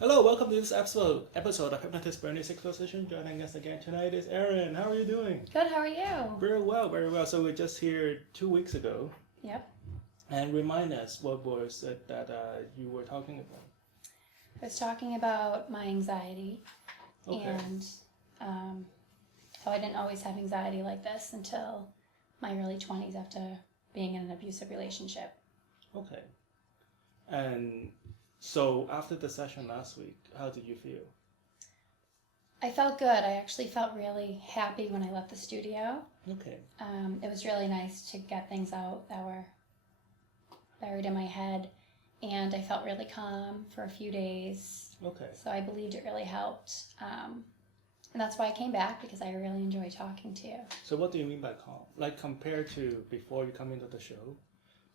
Hello, welcome to this episode of Hypnotist Bernie Exposition. Joining us again tonight is Erin. How are you doing? Good, how are you? Very well, very well. So we're just here 2 weeks ago. Yep. And remind us, what was it that you were talking about? I was talking about my anxiety. Okay. And how I didn't always have anxiety like this until my early 20s after being in an abusive relationship. Okay. And so after the session last week, how did you feel? I felt good. I actually felt really happy when I left the studio. Okay. It was really nice to get things out that were buried in my head. And I felt really calm for a few days. Okay. So I believed it really helped. And that's why I came back, because I really enjoy talking to you. So what do you mean by calm? Like compared to before you come into the show,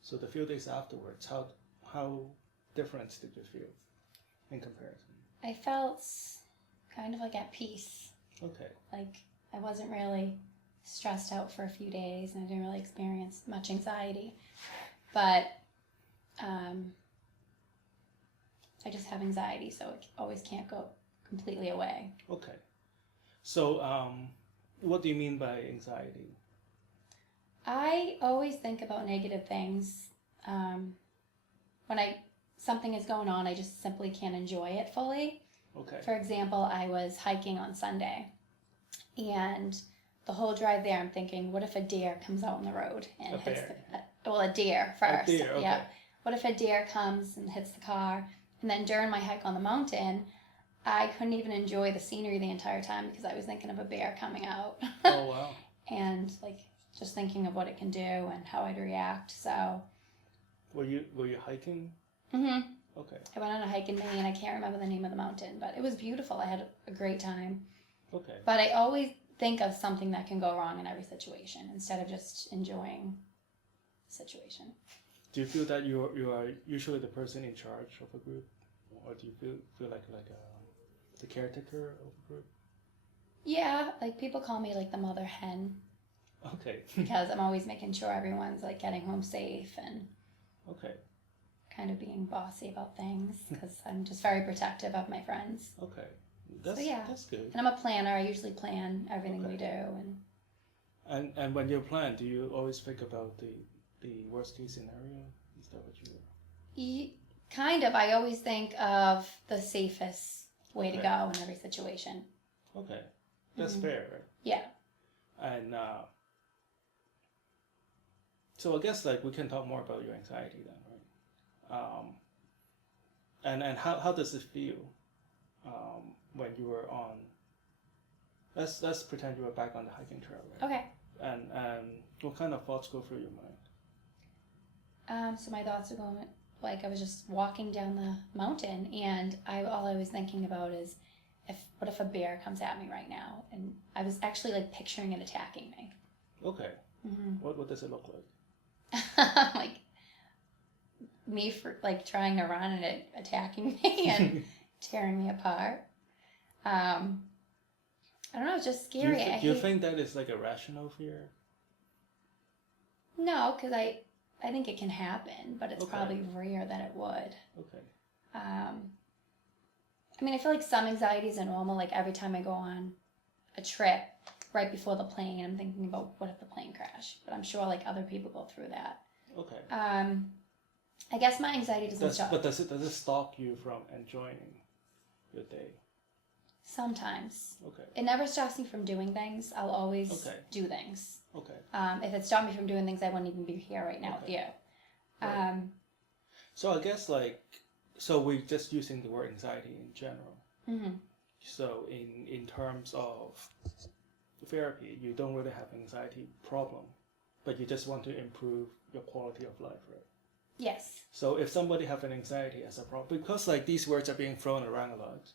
so the few days afterwards, how different did you feel in comparison? I felt kind of like at peace. Okay. Like I wasn't really stressed out for a few days, and I didn't really experience much anxiety. But I just have anxiety, so it always can't go completely away. Okay. So what do you mean by anxiety? I always think about negative things. When something is going on, I just simply can't enjoy it fully. Okay. For example, I was hiking on Sunday, and the whole drive there, I'm thinking, what if a deer comes out on the road and hits a deer first. A deer, okay. Yeah. What if a deer comes and hits the car? And then during my hike on the mountain, I couldn't even enjoy the scenery the entire time because I was thinking of a bear coming out. Oh, wow. And like just thinking of what it can do and how I'd react. So. Were you hiking? Mhm. Okay. I went on a hike in Maine. I can't remember the name of the mountain, but it was beautiful. I had a great time. Okay. But I always think of something that can go wrong in every situation instead of just enjoying the situation. Do you feel that you are usually the person in charge of a group, or do you feel like the caretaker of a group? Yeah, like people call me like the mother hen. Okay. Because I'm always making sure everyone's like getting home safe and Okay. kind of being bossy about things because I'm just very protective of my friends. Okay. That's good. And I'm a planner. I usually plan everything we do. And when you plan, do you always think about the worst case scenario? Is that what you? Kind of. I always think of the safest way to go in every situation. Okay. That's fair, right? Yeah. And so I guess like we can talk more about your anxiety then, right? And how does it feel when you were on? Let's pretend you were back on the hiking trail, right? Okay. And what kind of thoughts go through your mind? So my thoughts are going like I was just walking down the mountain, and all I was thinking about is what if a bear comes at me right now? And I was actually like picturing it attacking me. Okay. Mm-hmm. What does it look like? Like me for like trying to run and it attacking me and tearing me apart. I don't know, it's just scary. Do you think that is like a rational fear? No, because I think it can happen, but it's probably rare that it would. Okay. I mean, I feel like some anxieties are normal. Like every time I go on a trip, right before the plane, I'm thinking about what if the plane crashed. But I'm sure like other people go through that. Okay. I guess my anxiety doesn't stop. But does it stop you from enjoying your day? Sometimes. Okay. It never stops me from doing things. I'll always do things. Okay. If it stopped me from doing things, I wouldn't even be here right now with you. Right. So I guess so we're just using the word anxiety in general. Mm-hmm. So in terms of therapy, you don't really have anxiety problem, but you just want to improve your quality of life, right? Yes. So if somebody have an anxiety as a problem, because like these words are being thrown around a lot,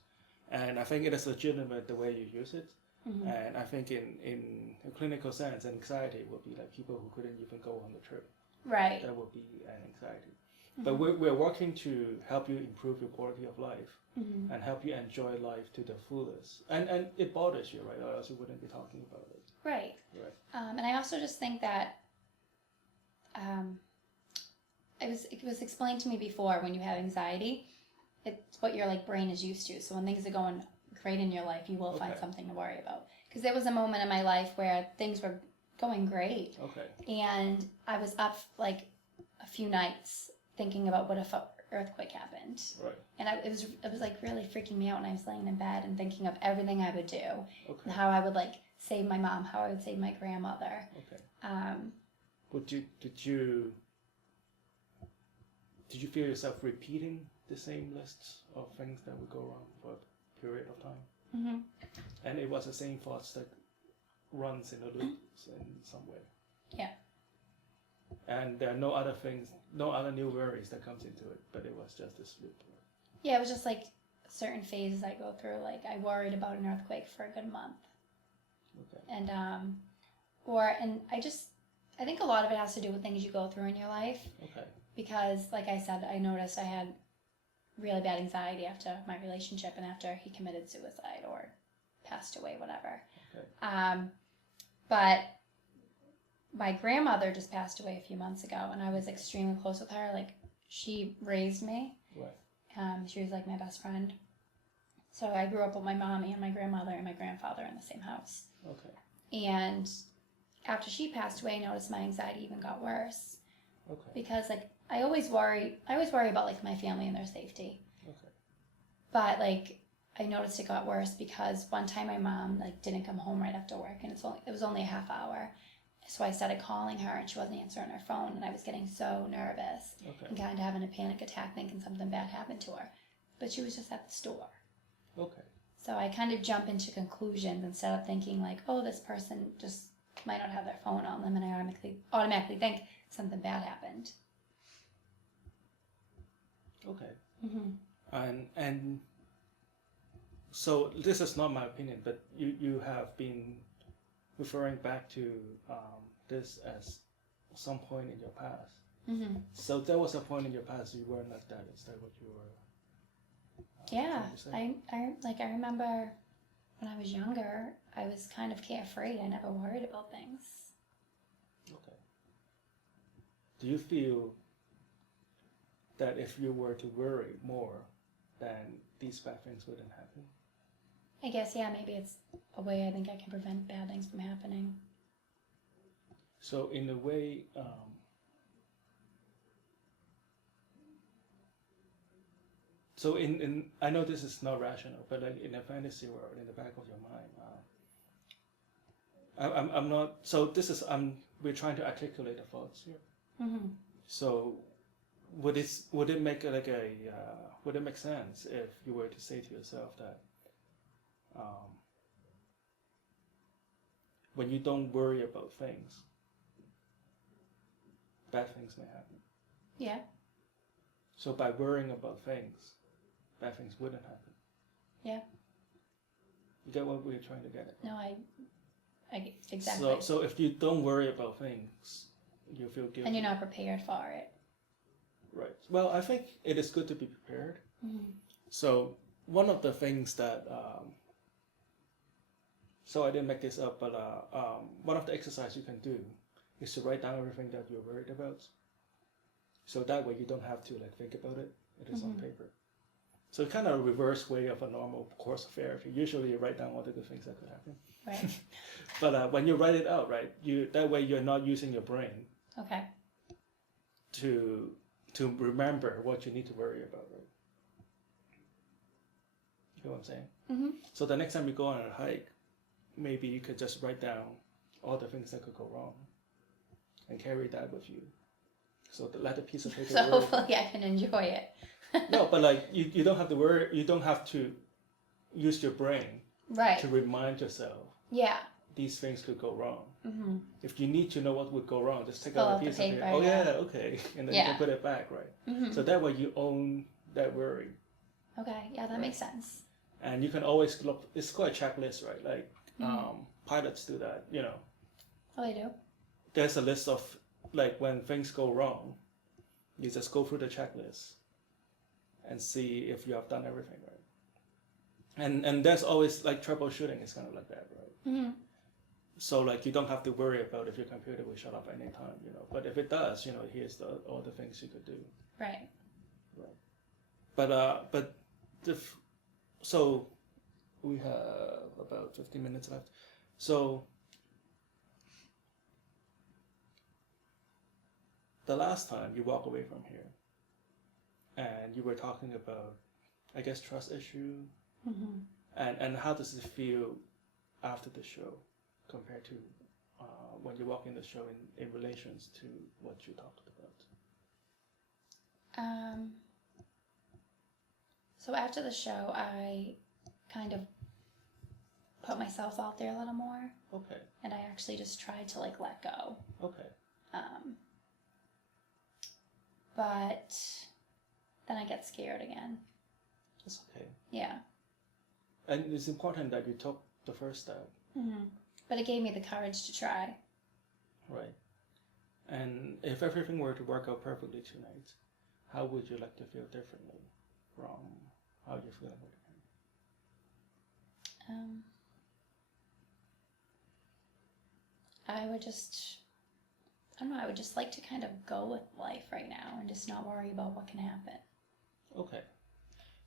and I think it is legitimate the way you use it. Mm-hmm. And I think in a clinical sense, anxiety would be like people who couldn't even go on the trip. Right. That would be an anxiety. Mm-hmm. But we're working to help you improve your quality of life and help you enjoy life to the fullest. And it bothers you, right? Or else you wouldn't be talking about it. Right. Right. And I also just think that it was explained to me before when you have anxiety, it's what your like brain is used to. So when things are going great in your life, you will find something to worry about. Because there was a moment in my life where things were going great. Okay. And I was up like a few nights thinking about what if an earthquake happened. Right. And it was like really freaking me out when I was laying in bed and thinking of everything I would do. Okay. And how I would like save my mom, how I would save my grandmother. Okay. Did you feel yourself repeating the same lists of things that would go wrong for a period of time? Mm-hmm. And it was the same thoughts that runs in a loop in some way. Yeah. And there are no other things, no other new worries that comes into it, but it was just this loop. Yeah, it was just like certain phases I go through. Like I worried about an earthquake for a good month. Okay. And I think a lot of it has to do with things you go through in your life. Okay. Because like I said, I noticed I had really bad anxiety after my relationship and after he committed suicide or passed away, whatever. Okay. But my grandmother just passed away a few months ago, and I was extremely close with her. Like, she raised me. Right. She was like my best friend. So I grew up with my mom and my grandmother and my grandfather in the same house. Okay. And after she passed away, I noticed my anxiety even got worse. Okay. Because like I always worry about like my family and their safety. Okay. But like I noticed it got worse because one time my mom like didn't come home right after work, and it was only a half hour. So I started calling her and she wasn't answering her phone, and I was getting so nervous and kind of having a panic attack thinking something bad happened to her. But she was just at the store. Okay. So I kind of jump into conclusions instead of thinking like, oh, this person just might not have their phone on them, and I automatically think something bad happened. Okay. Mm-hmm. And so this is not my opinion, but you have been referring back to this as some point in your past. Mm-hmm. So there was a point in your past you weren't like that. Is that what you were? Yeah, trying to say? I remember when I was younger, I was kind of carefree. I never worried about things. Okay. Do you feel that if you were to worry more, then these bad things wouldn't happen? I guess, yeah, maybe it's a way I think I can prevent bad things from happening. So in a way, so in I know this is not rational, but like in a fantasy world, in the back of your mind, I'm not. So this is we're trying to articulate the thoughts here. Mm-hmm. So would it make would it make sense if you were to say to yourself that when you don't worry about things, bad things may happen? Yeah. So by worrying about things, bad things wouldn't happen. Yeah. You get what we're trying to get at? No, I exactly. So if you don't worry about things, you feel guilty. And you're not prepared for it. Right. Well, I think it is good to be prepared. Mm-hmm. So one of the things that, so I didn't make this up, but one of the exercises you can do is to write down everything that you're worried about. So that way you don't have to like think about it. It is on paper. So kind of a reverse way of a normal course of therapy. Usually you write down all the good things that could happen. Right. But when you write it out, right, that way you're not using your brain. Okay. To remember what you need to worry about, right? You know what I'm saying? Mm-hmm. So the next time you go on a hike, maybe you could just write down all the things that could go wrong and carry that with you. So let the piece of paper. So hopefully I can enjoy it. No, but like you don't have to worry. You don't have to use your brain to remind yourself. Yeah. These things could go wrong. Mm-hmm. If you need to know what would go wrong, just take Pull out a out piece the of paper, paper. Oh yeah. yeah, okay, and then you can put it back, right? Mm-hmm. So that way you own that worry. Okay, yeah, that makes sense. And you can always look. It's called a checklist, right? Like pilots do that. You know. Oh, they do. There's a list of like when things go wrong, you just go through the checklist and see if you have done everything right. And there's always like troubleshooting is kind of like that, right? Mm-hmm. So like you don't have to worry about if your computer will shut off anytime, you know. But if it does, you know, here's all the things you could do. Right. Right. but so we have about 15 minutes left. So the last time you walk away from here, and you were talking about, I guess, trust issue, and how does it feel after the show compared to when you walk in the show in relations to what you talked about? So after the show, I kind of put myself out there a little more. Okay. And I actually just tried to like let go. Okay. But then I get scared again. That's okay. Yeah. And it's important that you took the first step. But it gave me the courage to try. Right. And if everything were to work out perfectly tonight, how would you like to feel differently from how you're feeling right now? I would just like to kind of go with life right now and just not worry about what can happen. Okay.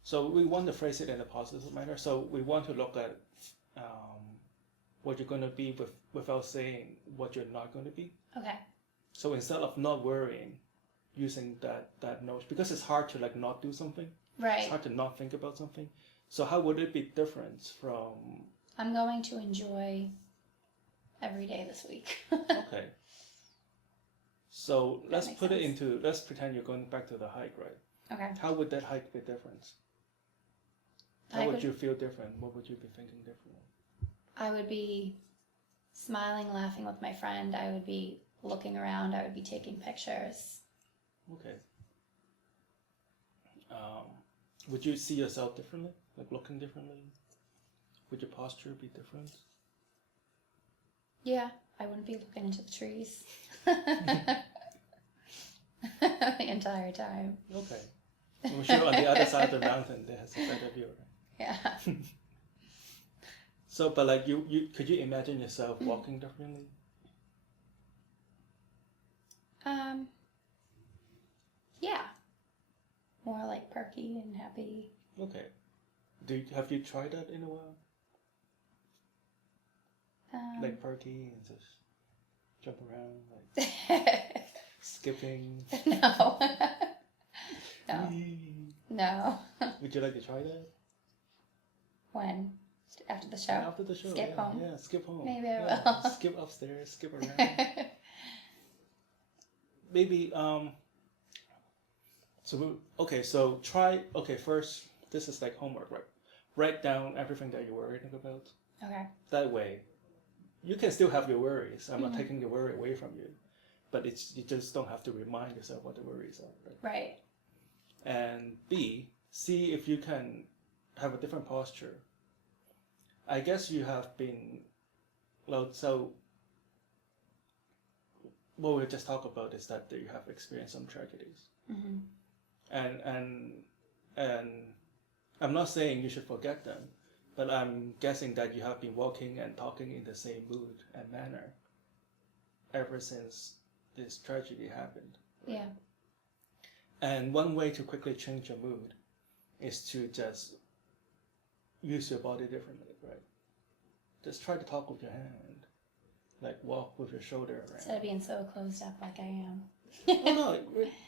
So we want to phrase it in a positive manner. So we want to look at what you're going to be without saying what you're not going to be. Okay. So instead of not worrying, using that notion, because it's hard to like not do something. Right. It's hard to not think about something. So how would it be different from... I'm going to enjoy every day this week. Okay. So let's makes put it sense. into, let's pretend you're going back to the hike, right? Okay. How would that hike be different? How would you feel different? What would you be thinking differently? I would be smiling, laughing with my friend. I would be looking around. I would be taking pictures. Okay. Would you see yourself differently? Like looking differently? Would your posture be different? Yeah, I wouldn't be looking into the trees the entire time. Okay. I'm sure on the other side of the mountain there's a better view, right? Yeah. So, but like you could you imagine yourself walking differently? Yeah. More like perky and happy. Okay. Have you tried that in a while? Like perky and just jump around, like skipping. No. No. Whee. No. Would you like to try that? When? After the show? After the show. Skip home? Yeah, skip home. Maybe I Yeah, will. skip upstairs, skip around. Maybe so try first this is like homework, right? Write down everything that you're worrying about. Okay. That way you can still have your worries. I'm not taking your worry away from you. But you just don't have to remind yourself what the worries are, right? Right. And B, see if you can have a different posture. I guess you have been so what we just talked about is that you have experienced some tragedies. And I'm not saying you should forget them, but I'm guessing that you have been walking and talking in the same mood and manner ever since this tragedy happened. Right? Yeah. And one way to quickly change your mood is to just use your body differently, right? Just try to talk with your hand, like walk with your shoulder around. Instead of being so closed up like I am. Oh no,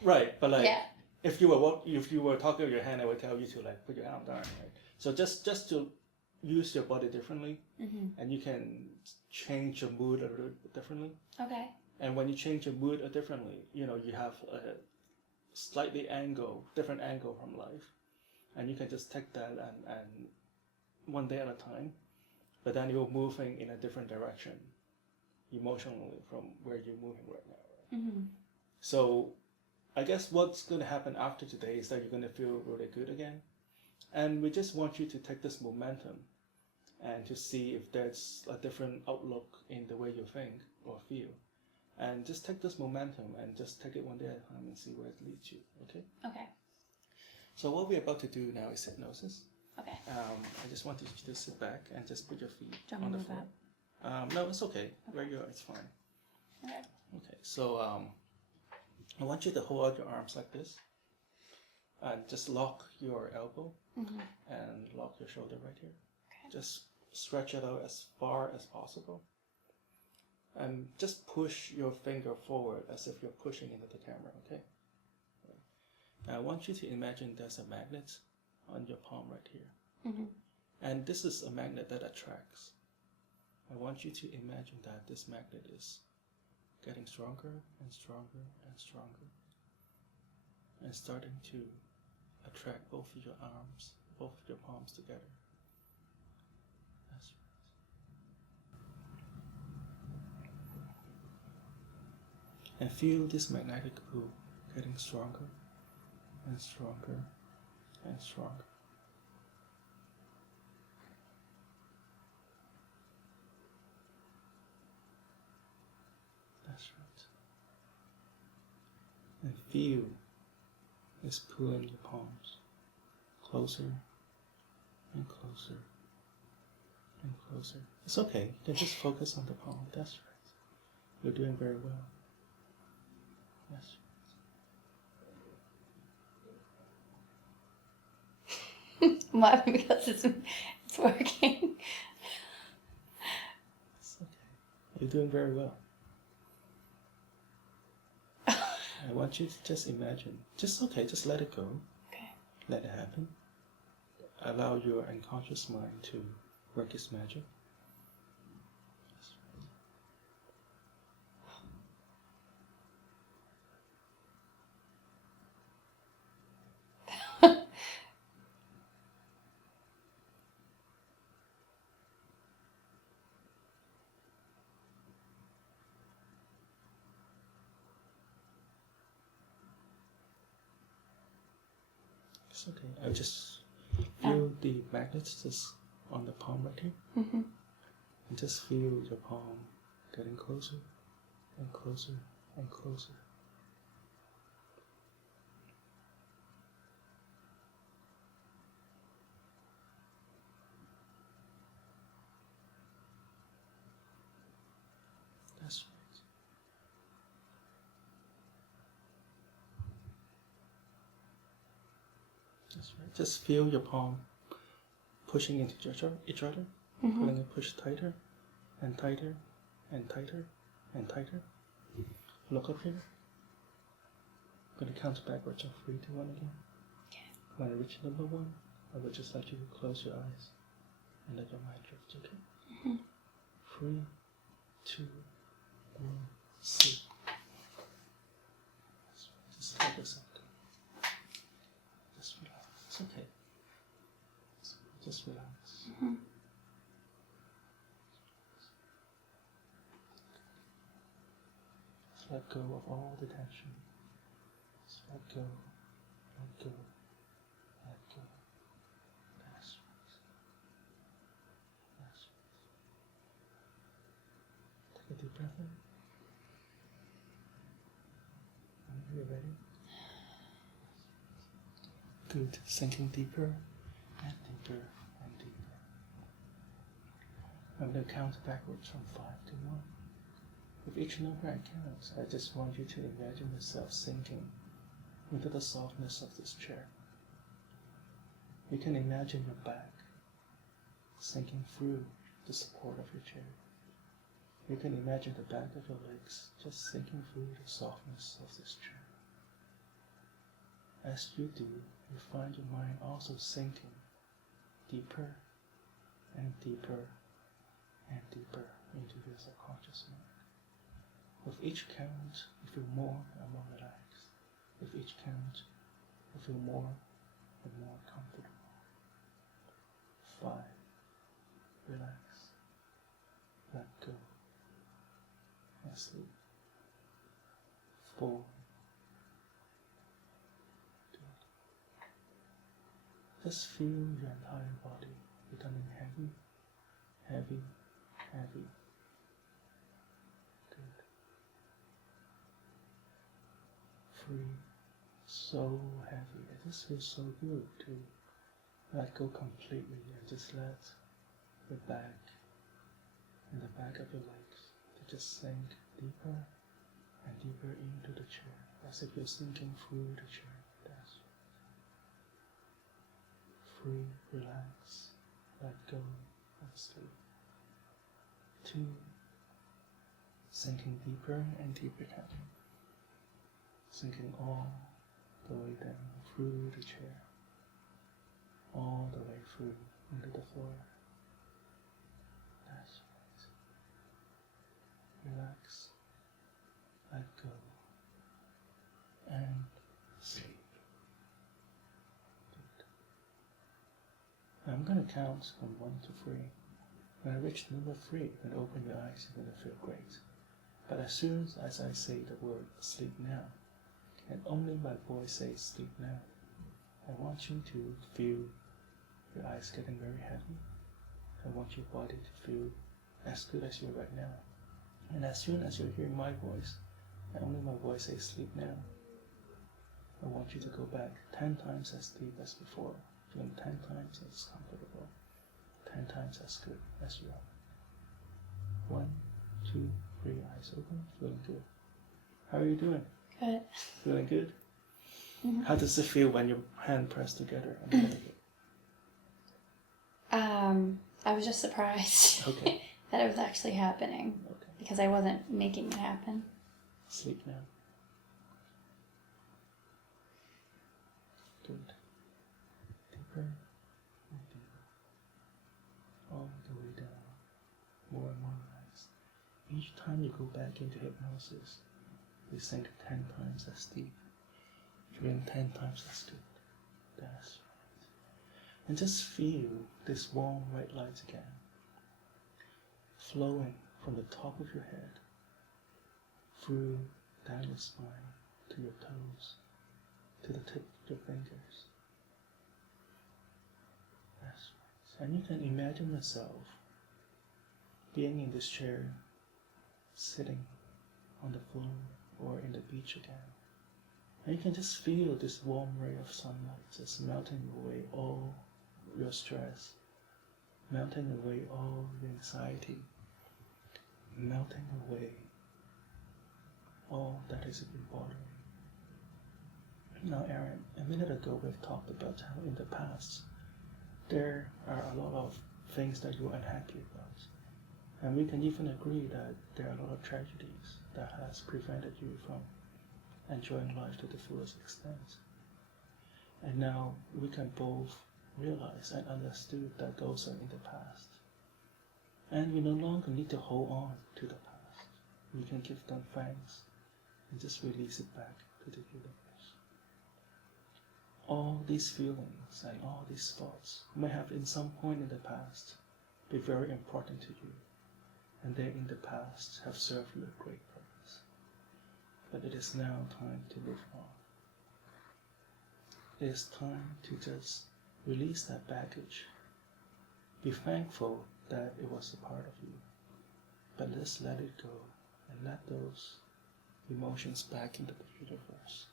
right? But like, yeah. if you were talking with your hand, I would tell you to like put your arm down, right? So just to use your body differently, and you can change your mood a little bit differently. Okay. And when you change your mood differently, you have a slightly different angle from life, and you can just take that and one day at a time, but then you're moving in a different direction emotionally from where you're moving right now. Right? So I guess what's going to happen after today is that you're going to feel really good again, and we just want you to take this momentum and to see if there's a different outlook in the way you think or feel. And just take this momentum and just take it one day at a time and see where it leads you, okay? Okay. So what we're about to do now is hypnosis. Okay. I just want you to sit back and just put your feet Don't on the move floor. up. No, it's okay. Where you are, it's fine. Okay. Okay, so I want you to hold out your arms like this. And just lock your elbow Mm-hmm. and lock your shoulder right here. Okay. Just stretch it out as far as possible. And just push your finger forward as if you're pushing into the camera, okay? I want you to imagine there's a magnet on your palm right here. Mm-hmm. And this is a magnet that attracts. I want you to imagine that this magnet is getting stronger and stronger and stronger. And starting to attract both of your arms, both of your palms together. That's right. And feel this magnetic pull getting stronger and stronger and stronger. That's right. And feel this pulling your palms closer and closer and closer. It's okay. You can just focus on the palm. That's right. You're doing very well. That's right. Why? Because it's working. It's okay. You're doing very well. I want you to just imagine. Just okay. Just let it go. Okay. Let it happen. Allow your unconscious mind to work its magic. It's okay. I just feel the magnets just on the palm right here. Mm-hmm. And just feel your palm getting closer and closer and closer. That's right. That's right. Just feel your palm pushing into each other, Mm-hmm. pulling it push tighter and tighter and tighter and tighter. Look up here. I'm going to count backwards from 3 to 1 again. Okay. When I reach number 1, I would just like you to close your eyes and let your mind drift, okay? Mm-hmm. 3, 2, 1, sleep. Just let yourself go. Just relax. It's okay. Just relax. Mm-hmm. Just let go of all the tension. Just let go, let go, let go. That's right. That's right. Take a deep breath in. Are you ready? Good. Sinking deeper and deeper and deeper. I'm going to count backwards from 5 to 1. With each number I count, I just want you to imagine yourself sinking into the softness of this chair. You can imagine your back sinking through the support of your chair. You can imagine the back of your legs just sinking through the softness of this chair. As you do, you find your mind also sinking deeper and deeper and deeper into your subconscious mind. With each count, you feel more and more relaxed. With each count, you feel more and more comfortable. 5. Relax. Let go. And sleep. 4. Just feel your entire body becoming heavy, heavy, heavy. Good. 3. So heavy. It just feels so good to let go completely and just let your back and the back of your legs to just sink deeper and deeper into the chair, as if you're sinking through the chair. That's free, relax, let go of sleep. 2, sinking deeper and deeper down, sinking all the way down through the chair, all the way through into the floor. That's right. Relax, let go, and sleep. Good. I'm going to count from 1 to 3. When I reach number 3, you can open your eyes, you're going to feel great. But as soon as I say the word sleep now, and only my voice says sleep now, I want you to feel your eyes getting very heavy. I want your body to feel as good as you are right now. And as soon as you hear my voice, and only my voice says sleep now, I want you to go back 10 times as deep as before, feeling 10 times as comfortable, 10 times as good as you are. 1, 2, 3, eyes open, feeling good. How are you doing? Good. Feeling good? Mm-hmm. How does it feel when your hand pressed together on the head? I was just surprised Okay. that it was actually happening Okay. because I wasn't making it happen. Sleep now. Good. Deeper and deeper. All the way down. More and more eyes. Each time you go back into hypnosis, you sink 10 times as deep. Feeling 10 times as good. That's right. And just feel this warm white light again, flowing from the top of your head, through down your spine, to your toes, to the tip of your fingers. That's right. And you can imagine yourself being in this chair, sitting on the floor or in the beach again. And you can just feel this warm ray of sunlight just melting away all your stress, melting away all your anxiety, melting away all that has been bothering. Now, Erin, a minute ago we've talked about how in the past there are a lot of things that you're unhappy about. And we can even agree that there are a lot of tragedies that has prevented you from enjoying life to the fullest extent. And now we can both realize and understood that those are in the past. And we no longer need to hold on to the past. We can give them thanks and just release it back to the universe. All these feelings and all these thoughts may have in some point in the past be very important to you, and they in the past have served you a great purpose. But it is now time to move on. It is time to just release that baggage. Be thankful that it was a part of you, but let's let it go and let those emotions back into the universe.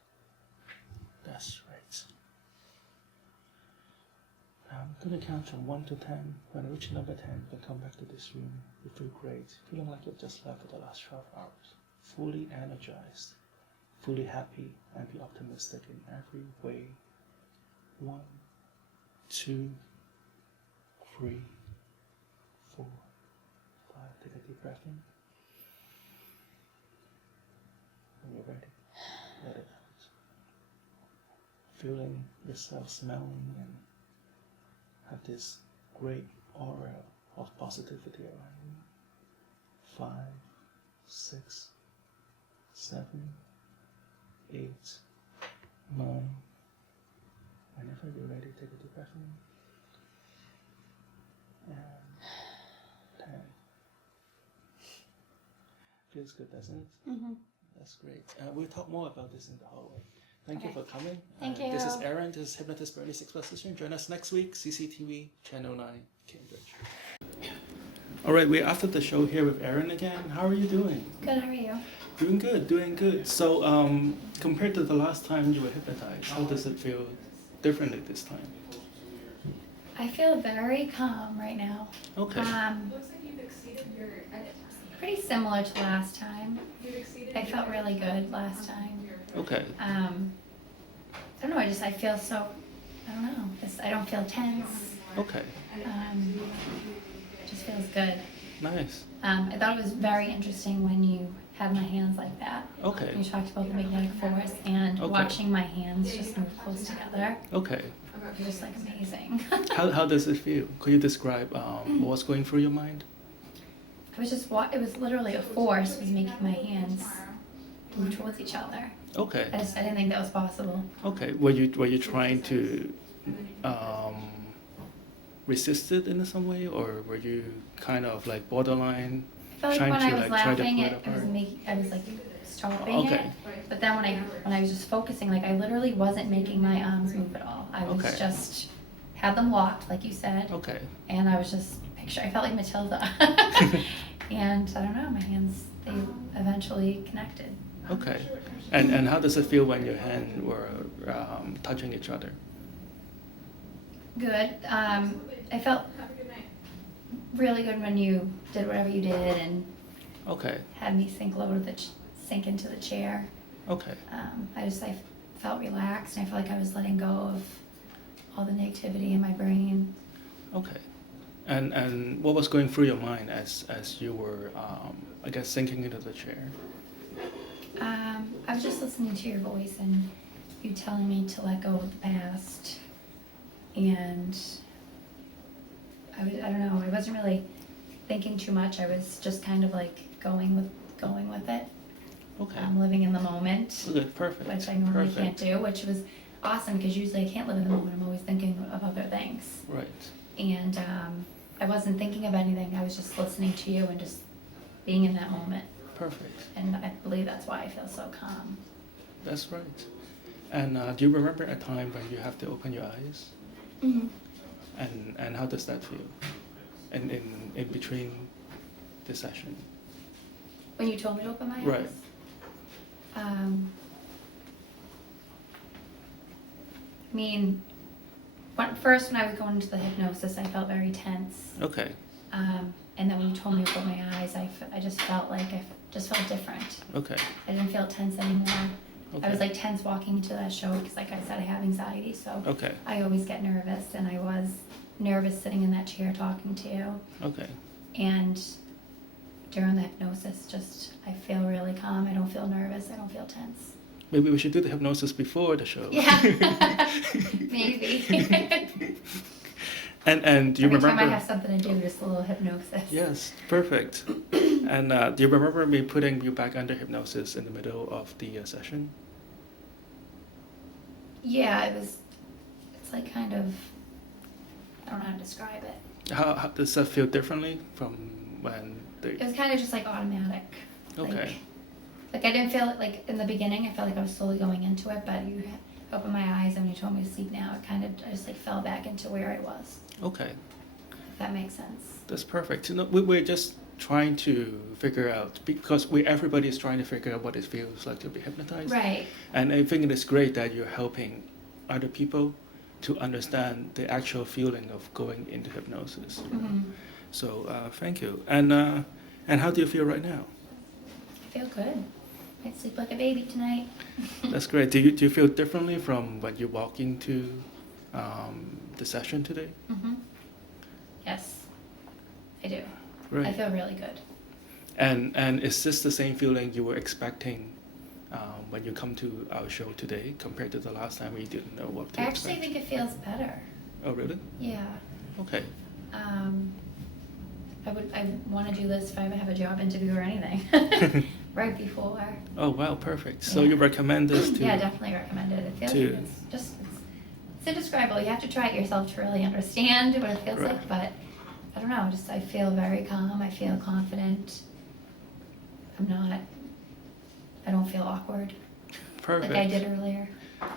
That's right. Now I'm going to count from 1 to 10. When I reach number 10, you can come back to this room. You feel great, feeling like you've just left for the last 12 hours, fully energized, fully happy, and be optimistic in every way. 1, 2, 3, 4, 5. Take a deep breath in. When you're ready, let it out. Feeling yourself smelling and have this great aura of positivity around you. 5, 6, 7, 8, 9. Whenever you're ready, take a deep breath in. And 10. Feels good, doesn't it? Mm-hmm. That's great. We'll talk more about this in the hallway. Thank you for coming. Thank you. This is Erin. This is Hypnotist Bernie's Exposition. Join us next week, CCTV, Channel 9, Cambridge. All right, we're after the show here with Erin again. How are you doing? Good, how are you? Doing good, doing good. So, compared to the last time you were hypnotized, how does it feel differently this time? I feel very calm right now. Okay. Looks like you've exceeded your edit. Pretty similar to last time. I felt really good last time. Okay. I don't know, I feel so I don't know. I don't feel tense. Okay. It just feels good. Nice. I thought it was very interesting when you had my hands like that. Okay. You talked about the magnetic force and Okay. watching my hands just move close together. Okay. It was just like amazing. How does it feel? Could you describe what's going through your mind? I was just it was literally a force was making my hands move towards each other. Okay. I didn't think that was possible. Okay. Were you trying to resist it in some way, or were you kind of like borderline I felt like trying when to I was like try to laughing, pull it I apart? was like stopping Okay. it. But then when I was just focusing, like I literally wasn't making my arms move at all. I was Okay. just had them locked, like you said, Okay. and I was just I felt like Matilda. And I don't know, my hands they eventually connected. Okay. And how does it feel when your hands were touching each other? Good. I felt really good when you did whatever you did and Okay. had me sink sink into the chair. Okay. I felt relaxed and I felt like I was letting go of all the negativity in my brain. Okay. And what was going through your mind as you were I guess sinking into the chair? I was just listening to your voice and you telling me to let go of the past, and I don't know, I wasn't really thinking too much. I was just kind of like going with it. Okay. Living in the moment, Good. Perfect. which I normally Perfect. can't do, which was awesome because usually I can't live in the moment. I'm always thinking of other things. Right. And I wasn't thinking of anything. I was just listening to you and just being in that moment. Perfect. And I believe that's why I feel so calm. That's right. And do you remember a time when you have to open your eyes? Mm-hmm. And how does that feel? And in between the session? When you told me to open my eyes? Right. I mean, first when I was going into the hypnosis, I felt very tense. Okay. And then when you told me to open my eyes, I just felt like I just felt different. Okay. I didn't feel tense anymore. Okay. I was like tense walking into that show because, like I said, I have anxiety, so Okay. I always get nervous, and I was nervous sitting in that chair talking to you. Okay. And during the hypnosis, just I feel really calm. I don't feel nervous. I don't feel tense. Maybe we should do the hypnosis before the show. Yeah, maybe. And do you Every remember? time I have something to do, just a little hypnosis. Yes, perfect. And do you remember me putting you back under hypnosis in the middle of the session? Yeah, it's like kind of, I don't know how to describe it. How does that feel differently from when It was kind of just like automatic. Okay. Like I didn't feel it like in the beginning. I felt like I was slowly going into it, but you opened my eyes and you told me to sleep now. I just like fell back into where I was. Okay. If that makes sense. That's perfect. You know, we're just trying to figure out, because everybody is trying to figure out what it feels like to be hypnotized. Right. And I think it is great that you're helping other people to understand the actual feeling of going into hypnosis. You know? Mm-hmm. So thank you. And how do you feel right now? I feel good. I sleep like a baby tonight. That's great. Do you feel differently from when you walk into the session today? Mm-hmm. Yes, I do. Right. I feel really good. And is this the same feeling you were expecting when you come to our show today compared to the last time we didn't know what to I actually expect? think it feels better. Oh, really? Yeah. Okay. I want to do this if I ever have a job interview or anything. Right before. Oh, wow, perfect. So Yeah. you recommend this to... Yeah, definitely recommend it. It feels to- like it's indescribable. You have to try it yourself to really understand what it feels Right. like, but I don't know, I feel very calm. I feel confident. I don't feel awkward Perfect. like I did earlier.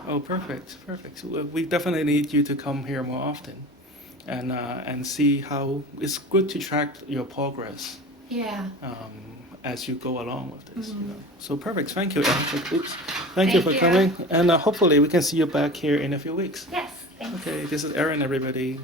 Oh, perfect, perfect. So, we definitely need you to come here more often, and see how it's good to track your progress Yeah. as you go along with this. You Mhm. know. So perfect. Thank you, Erin. Oops. Thank you Thank for you. coming, and hopefully we can see you back here in a few weeks. Yes. Thanks. Okay, this is Erin, everybody.